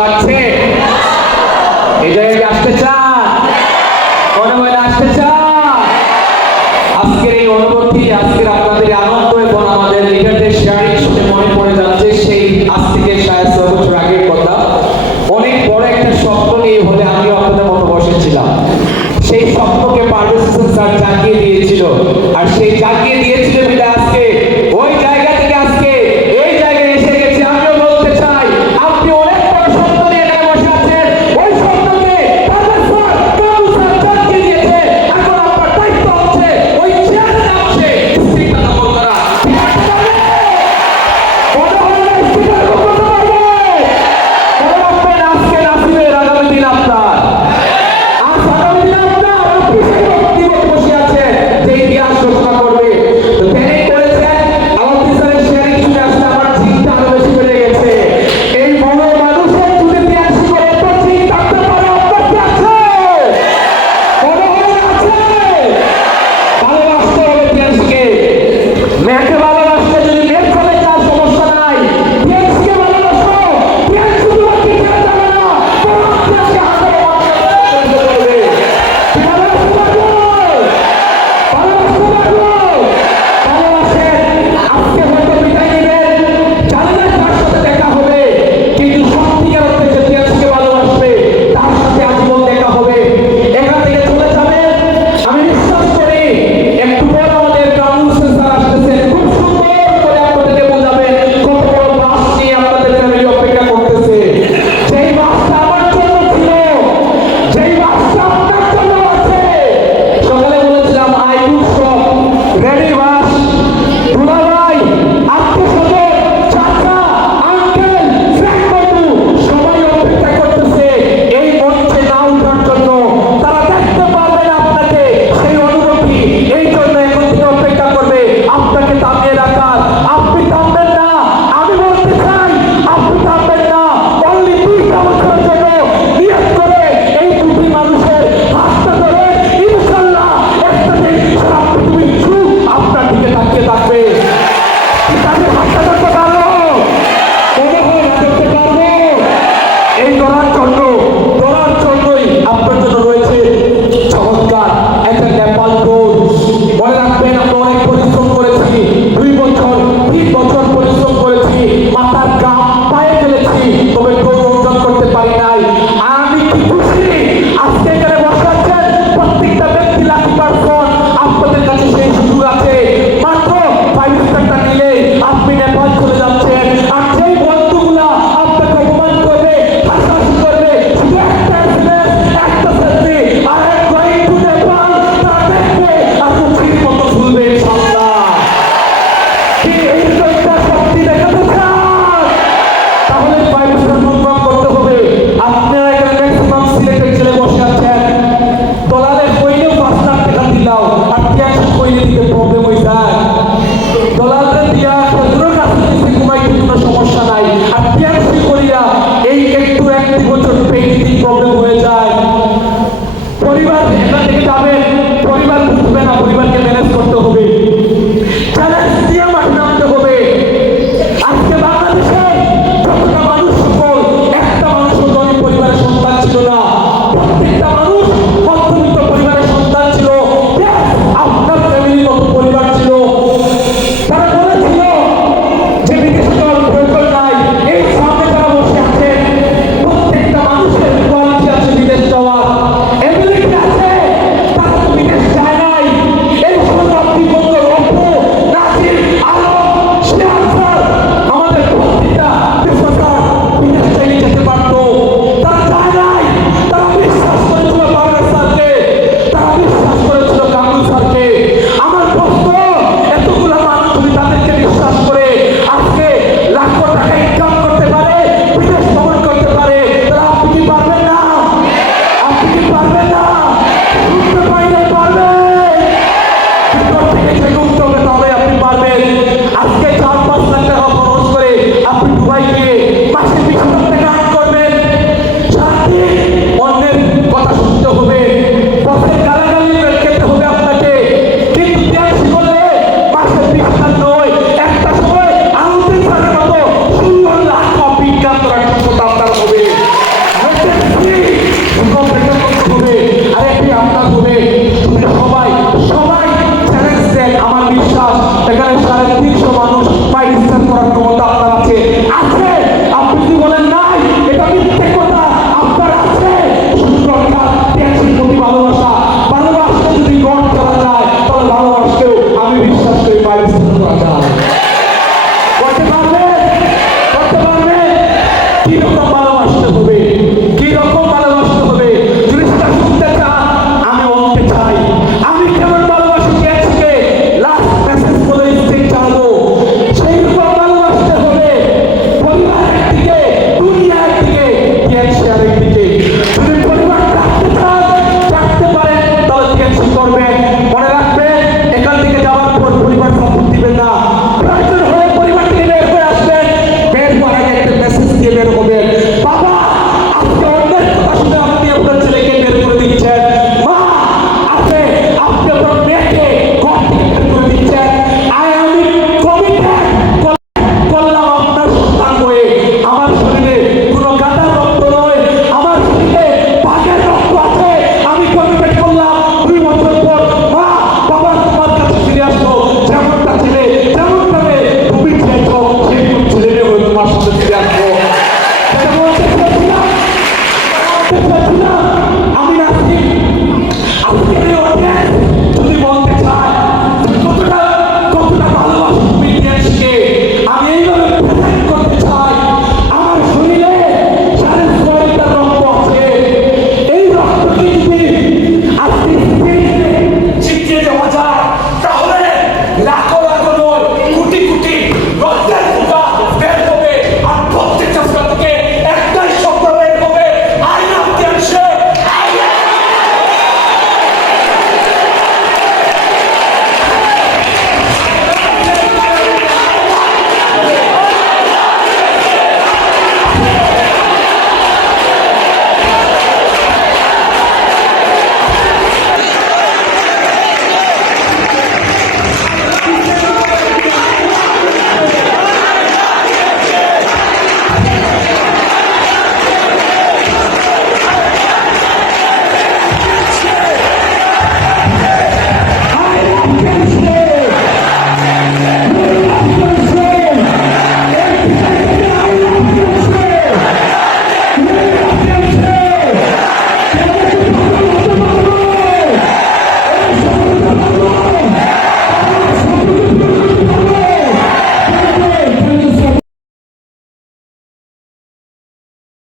লাগছে? এই জায়গায় আসতে চান? মনে মনে আসতে চান? আজকের এই অনুভূতি, আজকের আপনাদের আনন্দ এবং আমাদের লিডারদের শেয়ারিং শুনে মনে পড়ে যাচ্ছে সেই আজ থেকে ৬০ বছর আগের কথা। অনেক বড় একটা স্বপ্ন নিয়ে হলে আমিও আপনাদের মতো বসেছিলাম। সেই স্বপ্নকে পারভেজ হোসেন স্যার জাগিয়ে দিয়েছিল, আর সেই জাগিয়ে দিয়েছিল বলে আজকে ওই জায়গা থেকে আজকে এই জায়গায় এসে গেছে। আমিও বলতে চাই, আপনি অনেক বড় স্বপ্ন নিয়ে এখানে বসে আছেন। ওই স্বপ্নকে পারভেজ স্যার জাগিয়ে দিয়েছে। এখন আপনার দায়িত্ব হচ্ছে ওই চেয়ারে বসে স্পিকার দখল করা। আজকে নাসিবের আগামী দিন আপনার। স্বাধীনতা ভালোবাসতে হবে।